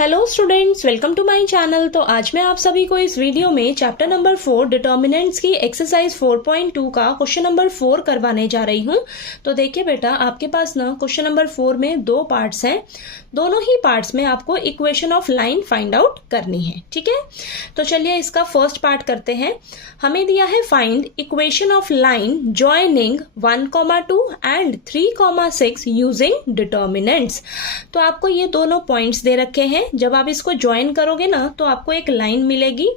Hello students, welcome to my channel. तो आज मैं आप सभी को इस वीडियो में चैप्टर नंबर 4 डिटर्मिनेंट्स की एक्सरसाइज 4.2 का क्वेश्चन नंबर 4 करवाने जा रही हूँ। तो देखिए बेटा, आपके पास ना क्वेश्चन नंबर 4 में दो पार्ट्स हैं। दोनों ही पार्ट्स में आपको equation of line find out करनी है, ठीक है। तो चलिए इसका फर्स्ट पार्ट करते हैं। हमें दिया है find equation of line joining 1,2 and 3,6 using determinants. तो आपको ये दोनों पॉइंट्स दे रखे हैं। जब आप इसको ज्वाइन करोगे ना तो आपको एक लाइन मिलेगी।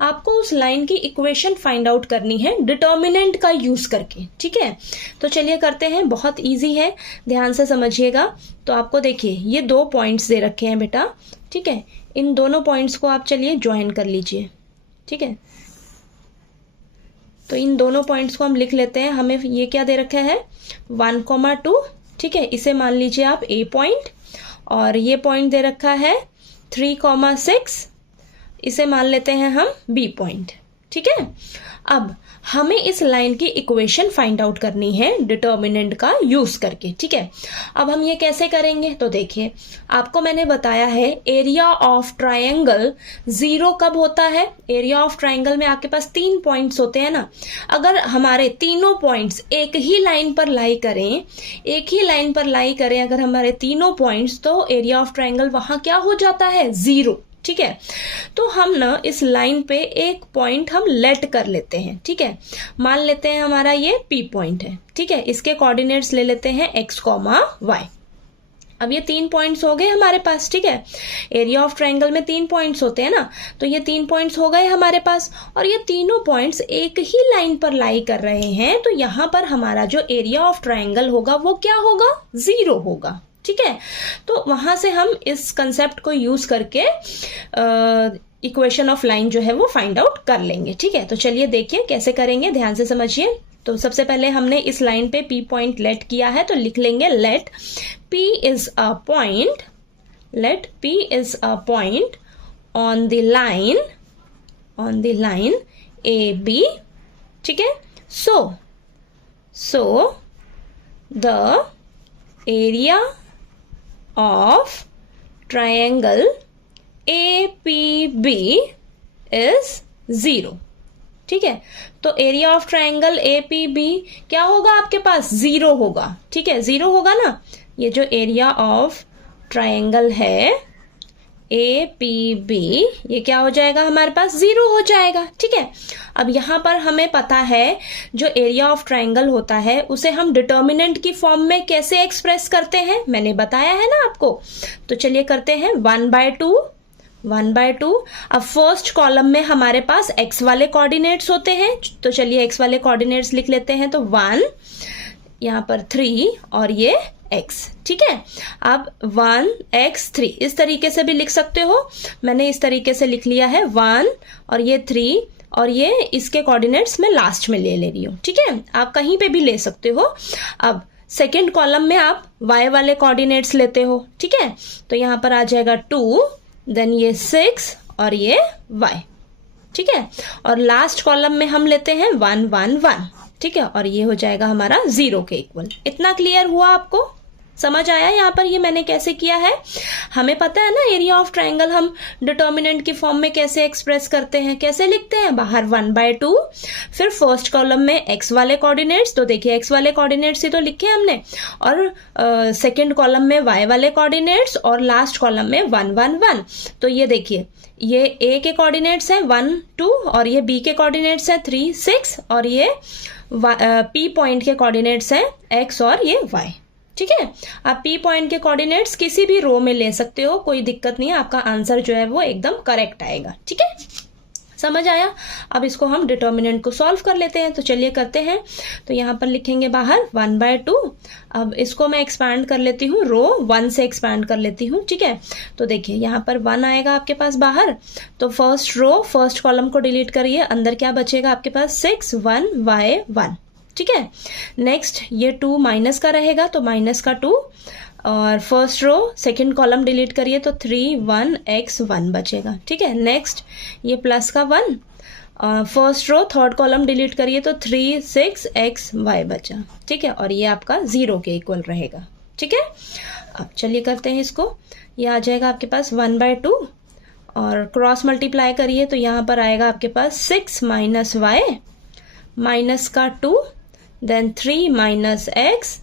आपको उस लाइन की इक्वेशन फाइंड आउट करनी है डिटर्मिनेंट का यूज करके, ठीक है। तो चलिए करते हैं, बहुत इजी है, ध्यान से समझिएगा। तो आपको देखिए ये दो पॉइंट्स दे रखे हैं बेटा, ठीक है। इन दोनों पॉइंट्स को आप चलिए ज्वाइन कर लीजिए, ठीक है। तो इन दोनों पॉइंट्स को हम लिख लेते हैं। हमें ये क्या दे रखा है 1,2, ठीक है। इसे मान लीजिए आप ए पॉइंट, और ये पॉइंट दे रखा है 3,6, इसे मान लेते हैं हम बी पॉइंट, ठीक है। अब हमें इस लाइन की इक्वेशन फाइंड आउट करनी है डिटर्मिनेंट का यूज करके, ठीक है। अब हम ये कैसे करेंगे, तो देखिए आपको मैंने बताया है एरिया ऑफ ट्रायंगल 0 कब होता है। एरिया ऑफ ट्रायंगल में आपके पास 3 पॉइंट्स होते हैं ना। अगर हमारे तीनों पॉइंट्स एक ही लाइन पर लाई करें, अगर हमारे तीनों पॉइंट्स, तो एरिया ऑफ ट्रायंगल वहां क्या हो जाता है 0, ठीक है। तो हम ना इस लाइन पे एक पॉइंट हम लेट कर लेते हैं, ठीक है। मान लेते हैं हमारा ये पी पॉइंट है, ठीक है। इसके कोऑर्डिनेट्स ले लेते हैं x, y। अब ये 3 पॉइंट्स हो गए हमारे पास, ठीक है। एरिया ऑफ ट्रायंगल में 3 पॉइंट्स होते हैं ना, तो ये 3 पॉइंट्स हो गए हमारे पास, और ये तीनों पॉइंट्स एक ही लाइन पर लाई कर रहे हैं। तो यहां पर हमारा जो एरिया ऑफ ट्रायंगल होगा वो क्या होगा 0 होगा, ठीक है। तो वहां से हम इस कंसेप्ट को यूज करके इक्वेशन ऑफ लाइन जो है वो फाइंड आउट कर लेंगे, ठीक है। तो चलिए देखिए कैसे करेंगे, ध्यान से समझिए। तो सबसे पहले हमने इस लाइन पे पी पॉइंट लेट किया है, तो लिख लेंगे let P is a point, on the line A B, ठीक है। So the area of triangle APB is 0, ठीक है। तो एरिया ऑफ ट्रायंगल APB क्या होगा आपके पास 0 होगा, ठीक है। 0 होगा ना। ये जो एरिया ऑफ ट्रायंगल है APB, ये क्या हो जाएगा हमारे पास 0 हो जाएगा, ठीक है। अब यहां पर हमें पता है जो एरिया ऑफ ट्रायंगल होता है उसे हम डिटर्मिनेंट की फॉर्म में कैसे एक्सप्रेस करते हैं, मैंने बताया है ना आपको। तो चलिए करते हैं 1/2। अब फर्स्ट कॉलम में हमारे पास x वाले कोऑर्डिनेट्स होते हैं, तो चलिए x वाले कोऑर्डिनेट्स लिख लेते हैं। तो 1, यहां पर 3 और ये x, ठीक है। अब 1x3 इस तरीके से भी लिख सकते हो। मैंने इस तरीके से लिख लिया है 1 और ये 3, और ये इसके कोऑर्डिनेट्स मैं लास्ट में ले रही हूँ, ठीक है। आप कहीं पे भी ले सकते हो। अब सेकेंड कॉलम में आप y वाले कोऑर्डिनेट्स लेते हो, ठीक है। तो यहां पर आ जाएगा 2, देन ये 6 और ये y, ठीक है। और लास्ट कॉलम में हम लेते हैं 1 1 1, ठीक है। और ये हो जाएगा हमारा 0 के इक्वल। इतना क्लियर हुआ आपको, समझ आया यहाँ पर ये मैंने कैसे किया है। हमें पता है ना एरिया ऑफ ट्रायंगल हम डिटर्मिनेंट की फॉर्म में कैसे एक्सप्रेस करते हैं, कैसे लिखते हैं। बाहर 1/2, फिर फर्स्ट कॉलम में x वाले कोऑर्डिनेट्स, तो देखिए x वाले कोऑर्डिनेट्स ही तो लिखे हमने, और सेकंड कॉलम में y वाले कोऑर्डिनेट्स, और लास्ट कॉलम में 1 1 1। तो ये देखिए ये a के कोऑर्डिनेट्स हैं 1 2, और ये b के कोऑर्डिनेट्स हैं 3 6, और ये p पॉइंट के कोऑर्डिनेट्स हैं x और ये y, ठीक है। आप पी पॉइंट के कोऑर्डिनेट्स किसी भी रो में ले सकते हो, कोई दिक्कत नहीं है, आपका आंसर जो है वो एकदम करेक्ट आएगा, ठीक है। समझ आया। अब इसको हम डिटर्मिनेंट को सॉल्व कर लेते हैं, तो चलिए करते हैं। तो यहाँ पर लिखेंगे बाहर 1/2। अब इसको मैं एक्सपैंड कर लेती हूँ, रो 1 से एक्सपैंड कर लेती हूँ, ठीक है। तो देखिए यहाँ पर 1 आएगा आपके पास बाहर, तो फर्स्ट कॉलम को डिलीट करिए, अंदर क्या बचेगा आपके पास 6 1 y 1, ठीक है। नेक्स्ट ये 2 माइनस का रहेगा, तो माइनस का 2, और first row second column delete करिए तो 3 1 x 1 बचेगा, ठीक है। नेक्स्ट ये प्लस का 1, first row third column delete करिए तो 3 6 x y बचा, ठीक है। और ये आपका 0 के इक्वल रहेगा, ठीक है। अब चलिए करते हैं इसको। ये आ जाएगा आपके पास 1/2 और क्रॉस मल्टीप्लाई करिए तो यहाँ पर आएगा आपके पास 6 माइनस वाई माइनस का 2 then 3 minus x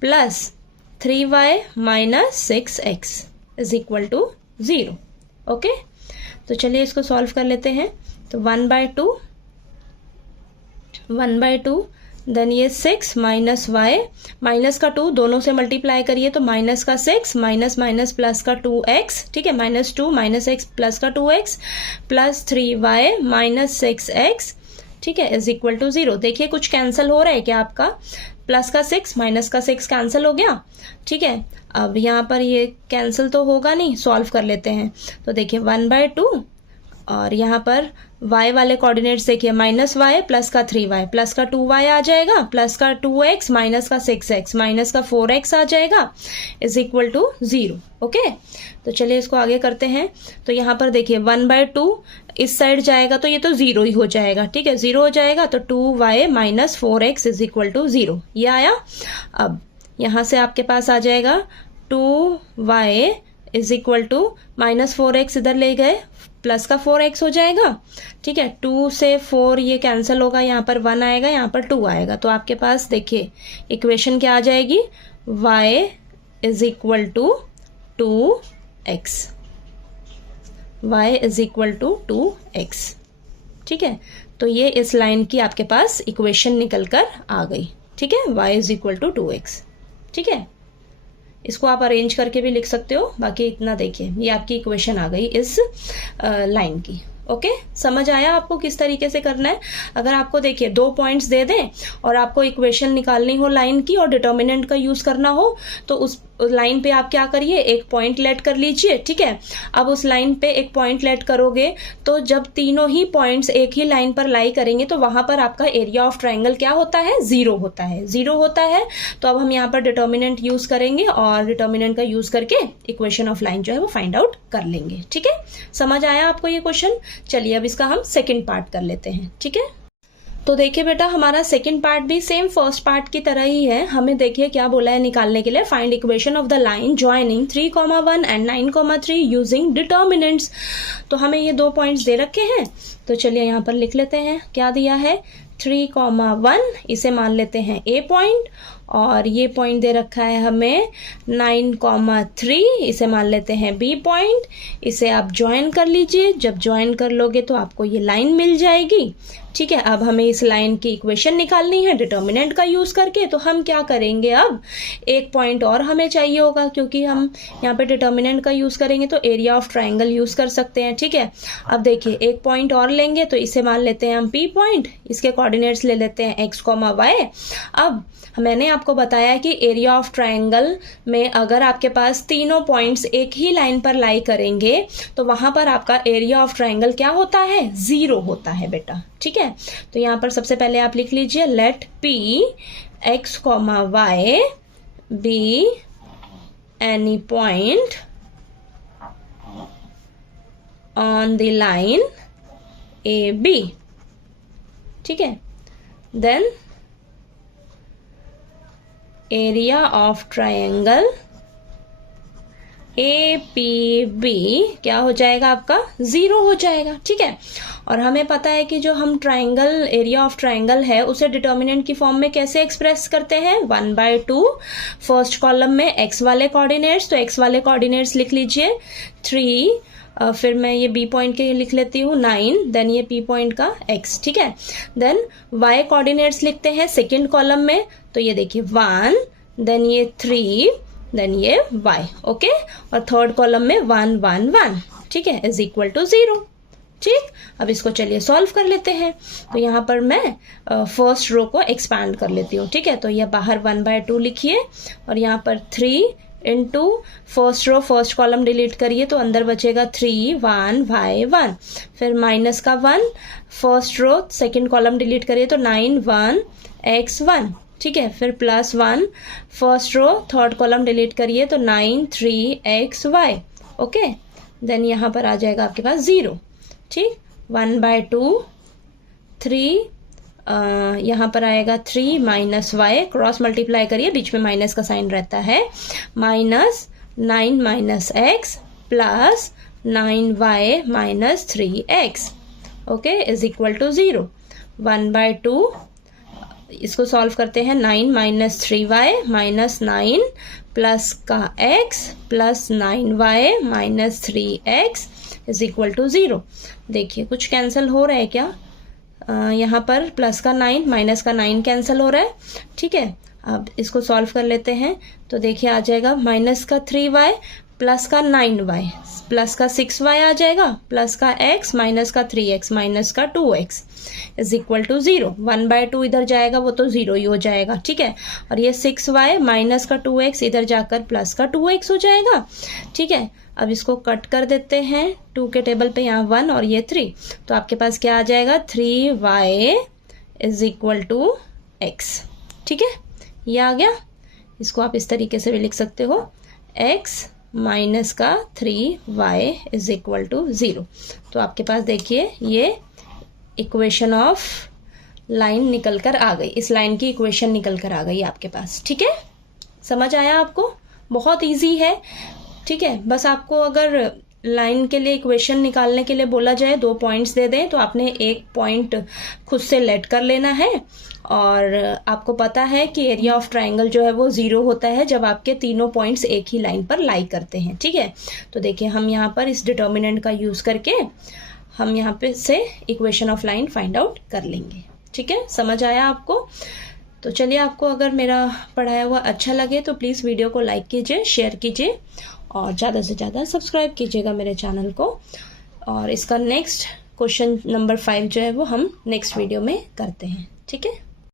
plus 3y minus 6x is equal to 0। Okay, तो चलिए इसको सॉल्व कर लेते हैं। तो 1/2 देन ये 6 माइनस वाई माइनस का 2 दोनों से मल्टीप्लाई करिए तो माइनस का 6 माइनस माइनस प्लस का 2x, ठीक है, -2 माइनस x प्लस का 2x plus 3y minus 6x, ठीक है, इज इक्वल टू 0। देखिए कुछ कैंसिल हो रहा है क्या आपका, प्लस का 6 माइनस का 6 कैंसिल हो गया, ठीक है। अब यहाँ पर ये कैंसिल तो होगा नहीं, सॉल्व कर लेते हैं। तो देखिए 1/2 और यहाँ पर y वाले कोऑर्डिनेट्स देखिए -y प्लस का 3y प्लस का 2y आ जाएगा प्लस का 2x माइनस का 6x माइनस का 4x आ जाएगा इज इक्वल टू 0। ओके, तो चलिए इसको आगे करते हैं। तो यहाँ पर देखिए 1/2 इस साइड जाएगा तो ये तो 0 ही हो जाएगा, ठीक है, 0 हो जाएगा तो 2y minus 4x is equal to 0, ये आया। अब यहाँ से आपके पास आ जाएगा 2y is equal to minus 4x इधर ले गए प्लस का 4x हो जाएगा, ठीक है, 2 से 4 ये कैंसिल होगा, यहाँ पर 1 आएगा, यहाँ पर 2 आएगा। तो आपके पास देखिए इक्वेशन क्या आ जाएगी, y is equal to 2x, y is equal to 2x, ठीक है। तो ये इस लाइन की आपके पास इक्वेशन निकल कर आ गई, ठीक है, y is equal to 2x, ठीक है। इसको आप अरेंज करके भी लिख सकते हो, बाकी इतना देखिए ये आपकी इक्वेशन आ गई इस लाइन की। ओके, समझ आया आपको किस तरीके से करना है। अगर आपको देखिए 2 पॉइंट्स दे दें और आपको इक्वेशन निकालनी हो लाइन की और डिटर्मिनेंट का यूज करना हो तो उस लाइन पे आप क्या करिए, एक पॉइंट लेट कर लीजिए, ठीक है। अब उस लाइन पे एक पॉइंट लेट करोगे तो जब तीनों ही पॉइंट्स एक ही लाइन पर लाई करेंगे तो वहां पर आपका एरिया ऑफ ट्रायंगल क्या होता है, 0 होता है, 0 होता है। तो अब हम यहाँ पर डिटर्मिनेंट यूज करेंगे और डिटर्मिनेंट का यूज करके इक्वेशन ऑफ लाइन जो है वो फाइंड आउट कर लेंगे, ठीक है। समझ आया आपको ये क्वेश्चन। चलिए अब इसका हम सेकेंड पार्ट कर लेते हैं, ठीक है। तो देखिए बेटा हमारा सेकंड पार्ट भी सेम फर्स्ट पार्ट की तरह ही है। हमें देखिए क्या बोला है निकालने के लिए, find equation of the line joining 3,1 and 9,3 using determinants. तो हमें ये 2 पॉइंट्स दे रखे हैं, तो चलिए यहाँ पर लिख लेते हैं। क्या दिया है, 3,1 इसे मान लेते हैं A पॉइंट, और ये पॉइंट दे रखा है हमें 9,3 इसे मान लेते हैं B पॉइंट। इसे आप ज्वाइन कर लीजिए, जब ज्वाइन कर लोगे तो आपको ये लाइन मिल जाएगी, ठीक है। अब हमें इस लाइन की इक्वेशन निकालनी है डिटर्मिनेंट का यूज करके। तो हम क्या करेंगे, अब एक पॉइंट और हमें चाहिए होगा, क्योंकि हम यहाँ पे डिटर्मिनेंट का यूज करेंगे तो एरिया ऑफ ट्रायंगल यूज कर सकते हैं, ठीक है। अब देखिए एक पॉइंट और लेंगे तो इसे मान लेते हैं हम P पॉइंट, इसके कोऑर्डिनेट्स ले लेते हैं x, y। अब मैंने आपको बताया कि एरिया ऑफ ट्रायंगल में अगर आपके पास तीनों पॉइंट्स एक ही लाइन पर लाई करेंगे तो वहां पर आपका एरिया ऑफ ट्रायंगल क्या होता है, 0 होता है बेटा, ठीक है। तो यहाँ पर सबसे पहले आप लिख लीजिए, let P x, y be any point on the line AB, ठीक है। Then area of triangle APB क्या हो जाएगा आपका, 0 हो जाएगा, ठीक है। और हमें पता है कि जो हम ट्रायंगल एरिया ऑफ ट्रायंगल है उसे डिटर्मिनेंट की फॉर्म में कैसे एक्सप्रेस करते हैं, 1/2 फर्स्ट कॉलम में x वाले कोऑर्डिनेट्स, तो x वाले कोऑर्डिनेट्स लिख लीजिए 3, फिर मैं ये B पॉइंट के लिख लेती हूँ 9, देन ये P पॉइंट का x, ठीक है। देन y कोऑर्डिनेट्स लिखते हैं सेकेंड कॉलम में, तो ये देखिए 1, देन ये 3, देन ये y, ओके। और थर्ड कॉलम में 1, 1, 1, ठीक है, इज इक्वल टू 0, ठीक। अब इसको चलिए सॉल्व कर लेते हैं। तो यहाँ पर मैं फर्स्ट रो को एक्सपैंड कर लेती हूँ, ठीक है। तो ये बाहर 1/2 लिखिए और यहाँ पर 3 into first row first column delete करिए तो अंदर बचेगा 3, 1, y, 1, फिर माइनस का 1 first row second column delete करिए तो 9, 1, x, 1, ठीक है। फिर plus 1 first row third column delete करिए तो 9, 3, x, y, ओके। देन यहाँ पर आ जाएगा आपके पास 0, ठीक। 1/2 3, यहाँ पर आएगा 3 माइनस y, क्रॉस मल्टीप्लाई करिए, बीच में माइनस का साइन रहता है, minus 9 minus x plus 9y minus 3x, okay, is equal to 0। 1/2, इसको सॉल्व करते हैं। 9 माइनस 3y माइनस 9 प्लस का x plus 9y minus 3x is equal to 0। देखिए कुछ कैंसिल हो रहा है क्या? यहाँ पर प्लस का 9 माइनस का 9 कैंसिल हो रहा है, ठीक है। अब इसको सॉल्व कर लेते हैं तो देखिए आ जाएगा माइनस का 3y प्लस का 9y प्लस का 6y आ जाएगा, प्लस का x माइनस का 3x माइनस का 2x इज इक्वल टू 0। 1/2 इधर जाएगा वो तो 0 ही हो जाएगा, ठीक है। और ये 6y माइनस का 2x इधर जाकर प्लस का 2x हो जाएगा, ठीक है। अब इसको कट कर देते हैं, 2 के टेबल पे यहाँ 1 और ये 3, तो आपके पास क्या आ जाएगा 3y is equal to x, ठीक है। ये आ गया। इसको आप इस तरीके से भी लिख सकते हो, x माइनस का 3y इज इक्वल टू 0। तो आपके पास देखिए ये इक्वेशन ऑफ लाइन निकल कर आ गई, इस लाइन की इक्वेशन निकल कर आ गई आपके पास, ठीक है। समझ आया आपको? बहुत इजी है, ठीक है। बस आपको अगर लाइन के लिए इक्वेशन निकालने के लिए बोला जाए, 2 पॉइंट्स दे दें तो आपने 1 पॉइंट खुद से लेट कर लेना है। और आपको पता है कि एरिया ऑफ ट्राइंगल जो है वो 0 होता है जब आपके तीनों पॉइंट्स एक ही लाइन पर लाई करते हैं, ठीक है। तो देखिए हम यहाँ पर इस डिटर्मिनेंट का यूज करके हम यहाँ पे से equation of line find out कर लेंगे, ठीक है। समझ आया आपको? तो चलिए, आपको अगर मेरा पढ़ाया हुआ अच्छा लगे तो प्लीज़ वीडियो को लाइक कीजिए, शेयर कीजिए और ज़्यादा से ज़्यादा सब्सक्राइब कीजिएगा मेरे चैनल को। और इसका नेक्स्ट क्वेश्चन नंबर 5 जो है वो हम नेक्स्ट वीडियो में करते हैं, ठीक है।